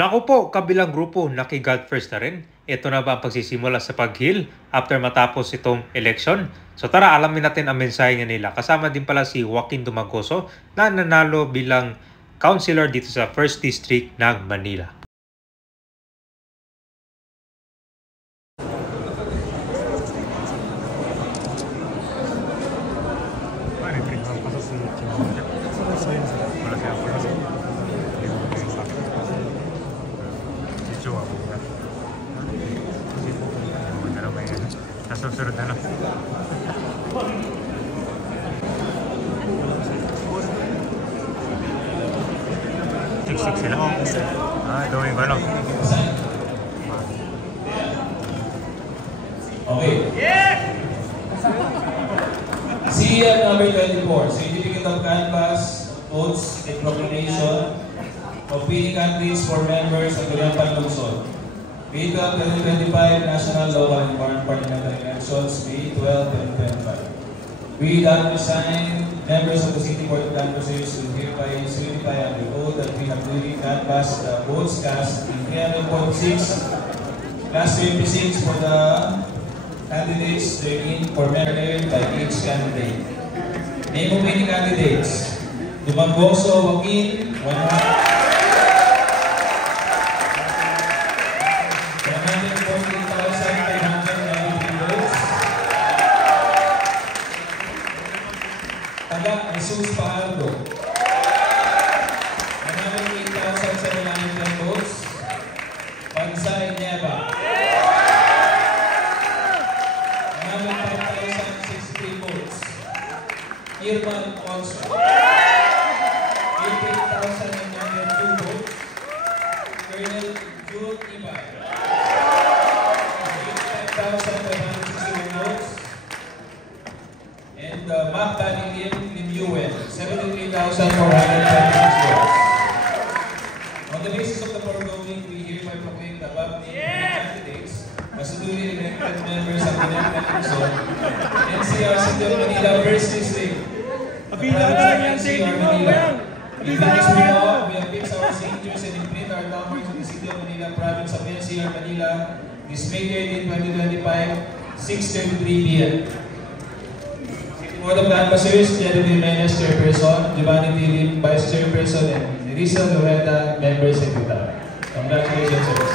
Naku po, kabilang grupo naki-God first na rin. Ito na ba ang pagsisimula sa pag-heal after matapos itong eleksyon? So tara, alamin natin ang mensahe nila. Kasama din pala si Joaquin Dumagoso na nanalo bilang councilor dito sa 1st District ng Manila. Susunod na lang. Tiksik sila. Gawin ko lang. Okay. CEM number 24, Certificate of Canvass, Oaths, and Proclamation of PDP candidates for members of the Lempan Lungsod. May 12, 2025 National, Local, and Parliamentary Elections, May 12, 2025. We that resign, members of the City Board of Canvassers will hereby certify on the oath that we have duly canvassed the votes cast in 346 class 26 for the candidates therein for member by each candidate. Name of any candidates: Dumagoso Joaquin, 114,593 votes. Taga Jesus Pahardo, 108,710 votes. Pansay Nieva, 105,063 votes. Irman Conso, 18,902 votes. Colonel June Ibay, 85,561 votes. And Magda Lim Yuen, 73,426 votes. On the basis of the foregoing, we hereby proclaim the above named candidates as duly elected members of the Lempan Lungsod, NCR City of Manila 1st District. NCR Manila. In the next law, we have fixed our signatures and imprint our numbers in the City of Manila, province of NCR Manila, this May 13, 2025, 6:33 p.m. Board of Canvassers, Jeremy Jimenez, Chairperson, Giovanni Tilim, Vice Chairperson, and Nerissa Loretta, Member Secretary. Congratulations, sirs.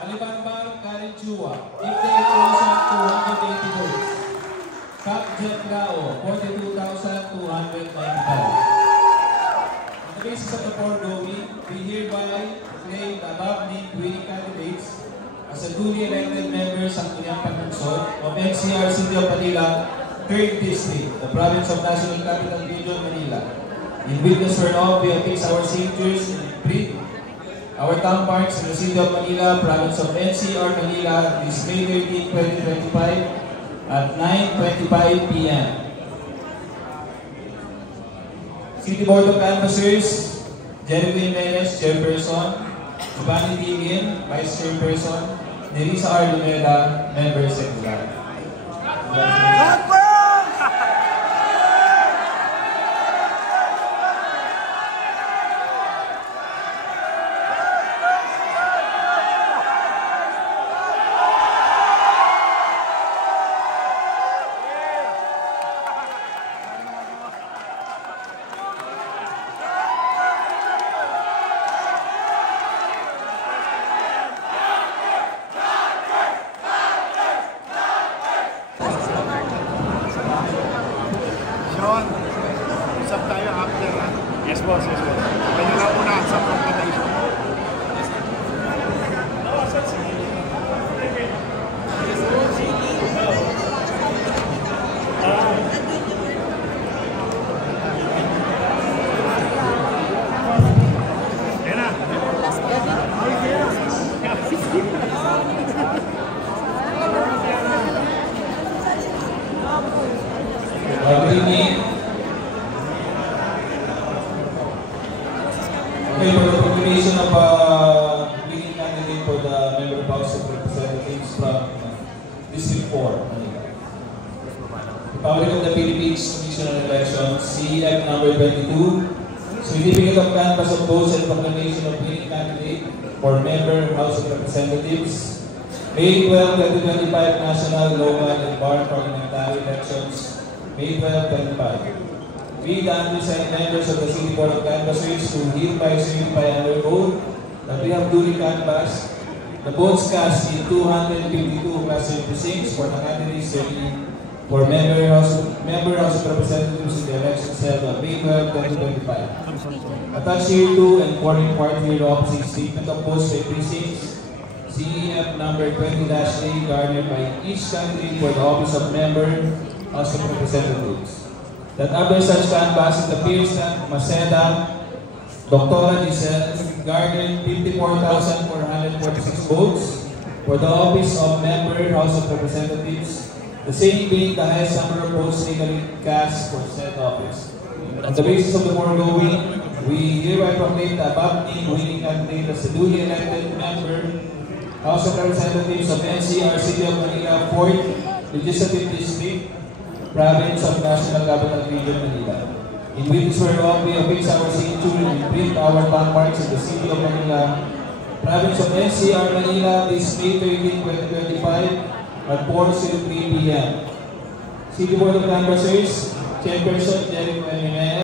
Alibambang Karen Chua, 58,280 votes. Kap Jet Gao, 42,295. On the basis of the foregoing, we hereby claim the above named winning candidates as a duly elected members of the Lempan Lungsod of NCR City of Manila, 3rd District, the province of National Capital Region, Manila. In witness whereof, we have fixed our signatures and print our town parks in the City of Manila, province of NCR Manila, this May 13, 2025 at 9:25 p.m. City Board of Canvassers, Jericho Jimenez, Chairperson, Giovanni Tigin, Vice Chairperson, Nerissa R. Lumeda, Member Secretary. Sean, usap tayo after, ha? Yes, boss. Yes, boss. Kayo na una sa proclamation. Good evening. Okay, for the proclamation of leading candidate for the Member of House of Representatives from District 4, Manila. Republic of the Philippines Commission on Elections, CEF number 22, Certificate of Canvass of Votes and Proclamation of leading candidate for Member House of Representatives, May 12, 2025 National, Local, and Bar Parliamentary Elections, May 12, 2025. We, the undersigned members of the City Board of Canvassers, who hereby certify under oath that we have duly canvassed the votes cast in 252 class precincts for the candidates serving for Member House of Representatives in the elections held on May 12, 2025. Attached here to and forming part hereof is a statement of votes by precincts, CEF number 20-A, garnered by each candidate for the office of Member House of Representatives. That under such canvass, it appears that Maceda, Dr. Giselle, garnered 54,446 votes for the office of Member House of Representatives, the same being the highest number of votes legally cast for said office. On the basis of the foregoing, we hereby proclaim the above named winning candidate as the duly elected Member House of Representatives of NCR City of Manila 4th Legislative District, Province of National Capital Region, Manila. In which whereof we affix our signature and print our landmarks in the City of Manila, Province of NCR, Manila, this May 13, 2025 at 4:03 p.m. City Board of Canvassers, Chairperson Jericho Jimenez.